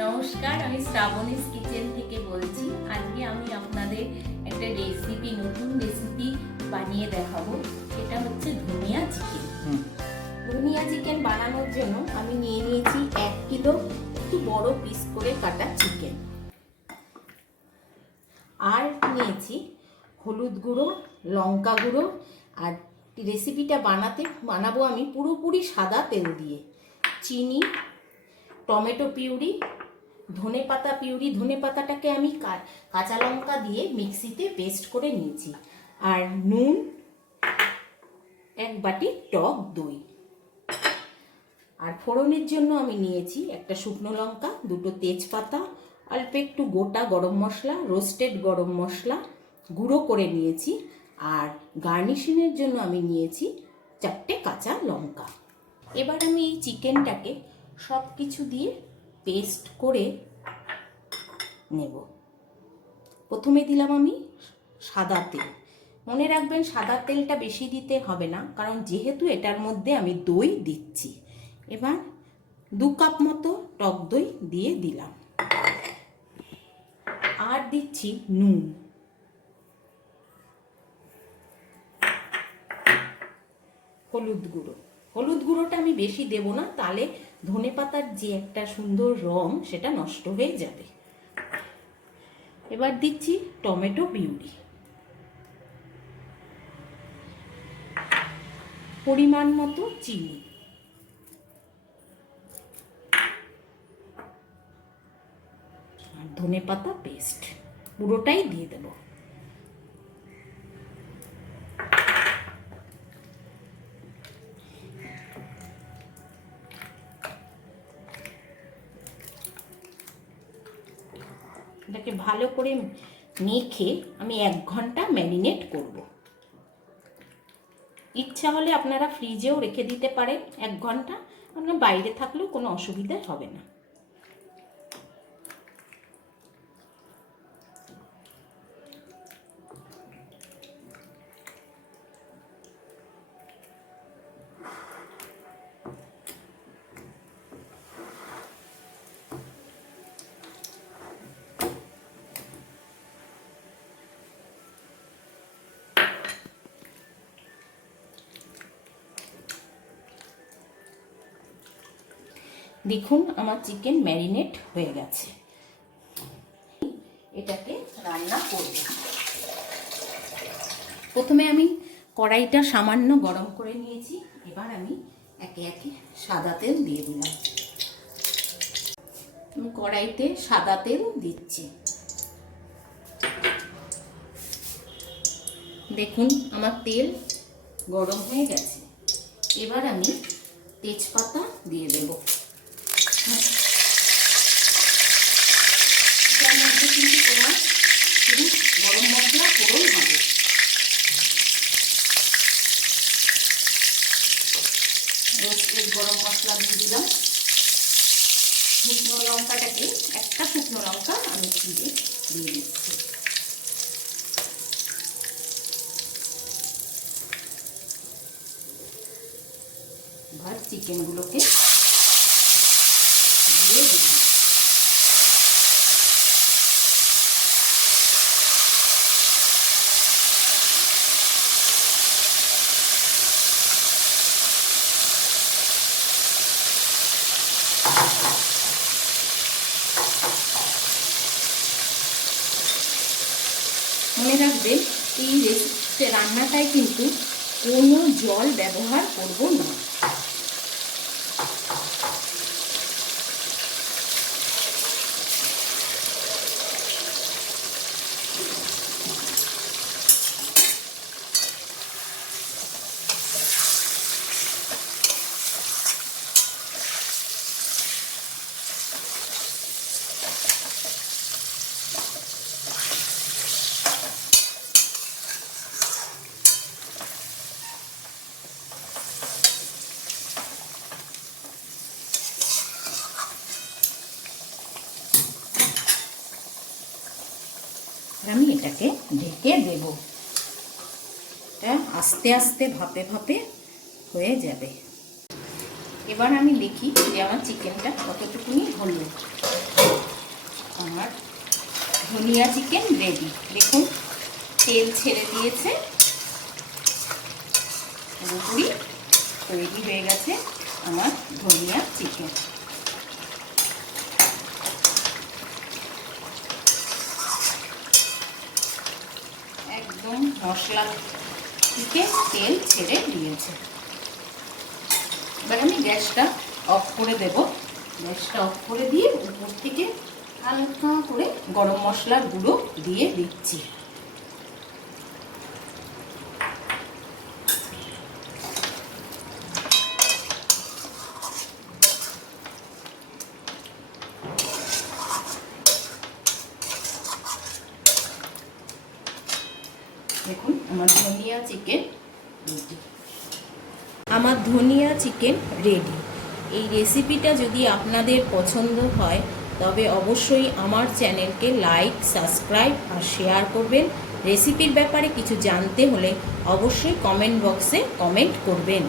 নমস্কার, আমি শ্রাবণীস কিচেন থেকে বলছি। আজকে আমি আপনাদের একটা নতুন রেসিপি বানিয়ে দেখাবো। সেটা হচ্ছে ধনিয়া চিকেন। ধনিয়া চিকেন বানানোর জন্য আমি নিয়ে নিয়েছি 1 কিলো একটু বড় পিস করে কাটা চিকেন, আর নিয়েছি হলুদ গুঁড়ো, লঙ্কা গুঁড়ো। আর রেসিপিটা বানাবো আমি পুরোপুরি সাদা তেল দিয়ে। চিনি, টমেটো পিউরি, ধনেপাতা পিউরি, ধনেপাতাটাকে আমি কাঁচা লঙ্কা দিয়ে মিক্সিতে পেস্ট করে নিয়েছি, আর নুন, 1 বাটি টক দই। আর ফোড়নের জন্য আমি নিয়েছি একটা শুকনো লঙ্কা, 2টো তেজপাতা, অল্প একটু গোটা গরম মশলা, রোস্টেড গরম মশলা গুঁড়ো করে নিয়েছি। আর গার্নিশিংয়ের জন্য আমি নিয়েছি 4টে কাঁচা লঙ্কা। এবার আমি এই চিকেনটাকে সব কিছু দিয়ে পেস্ট করে নেব। প্রথমে দিলাম আমি সাদা তেল। মনে রাখবেন সাদা তেলটা বেশি দিতে হবে না, কারণ যেহেতু এটার মধ্যে আমি দই দিচ্ছি। এবার 2 কাপ মতো টক দই দিয়ে দিলাম, আর দিচ্ছি নুন, হলুদ গুঁড়োটা আমি বেশি দেব না, তাহলে ধনেপাতার যে একটা সুন্দর রং সেটা নষ্ট হয়ে যাবে। এবার দিচ্ছি টমেটো পিউরি, পরিমাণ মতো চিনি, আর ধনেপাতা পেস্ট পুরোটাই দিয়ে দেব। এটাকে ভালো করে মেখে আমি 1 ঘন্টা ম্যারিনেট করব। ইচ্ছা হলে আপনারা ফ্রিজেও রেখে দিতে পারেন 1 ঘন্টা, আপনার বাইরে থাকলেও কোনো অসুবিধা হবে না। দেখুন আমার চিকেন ম্যারিনেট হয়ে গেছে। এটাকে রান্না করব। প্রথমে আমি কড়াইটা সামান্য গরম করে নিয়েছি। এবার আমি একে একে সাদা তেল দিয়ে দিলাম। আমি কড়াইতে সাদা তেল দিচ্ছি। দেখুন আমার তেল গরম হয়ে গেছে। এবার আমি তেজপাতা দিয়ে দেব। এটার মধ্যে কিন্তু তোমার শুধু গরম মশলা ফোড়ন হবে। রোস্টেড গরম মশলা দিয়ে দিলাম। শুকনো লঙ্কাটাকে, একটা শুকনো লঙ্কা আমি চিড়ে দিয়ে দিচ্ছি। এবার চিকেনগুলোকে দিয়ে দিলাম। মনে রাখবেন এই রান্নাটায় কিন্তু কোনো জল ব্যবহার করব না। আমি এটাকে ঢেকে দেব। এটা আস্তে আস্তে ভাপে ভাপে হয়ে যাবে। এবার আমি দেখি যে আমার চিকেনটা কতটুকুনি হলো। আমার ধনিয়া চিকেন রেডি। দেখুন তেল ছেড়ে দিয়েছে, পুরোপুরি তৈরি হয়ে গেছে আমার ধনিয়া চিকেন। একদম মশলা থেকে তেল ছেড়ে দিয়েছে। এবার আমি গ্যাসটা অফ করে দেব। গ্যাসটা অফ করে দিয়ে উপর থেকে হালকা করে গরম মশলার গুঁড়ো দিয়ে দিচ্ছি। দেখুন আমার ধনিয়া চিকেন রেডি। আমার ধনিয়া চিকেন রেডি। এই রেসিপিটা যদি আপনাদের পছন্দ হয় তবে অবশ্যই আমার চ্যানেলকে লাইক, সাবস্ক্রাইব আর শেয়ার করবেন। রেসিপির ব্যাপারে কিছু জানতে হলে অবশ্যই কমেন্ট বক্সে কমেন্ট করবেন।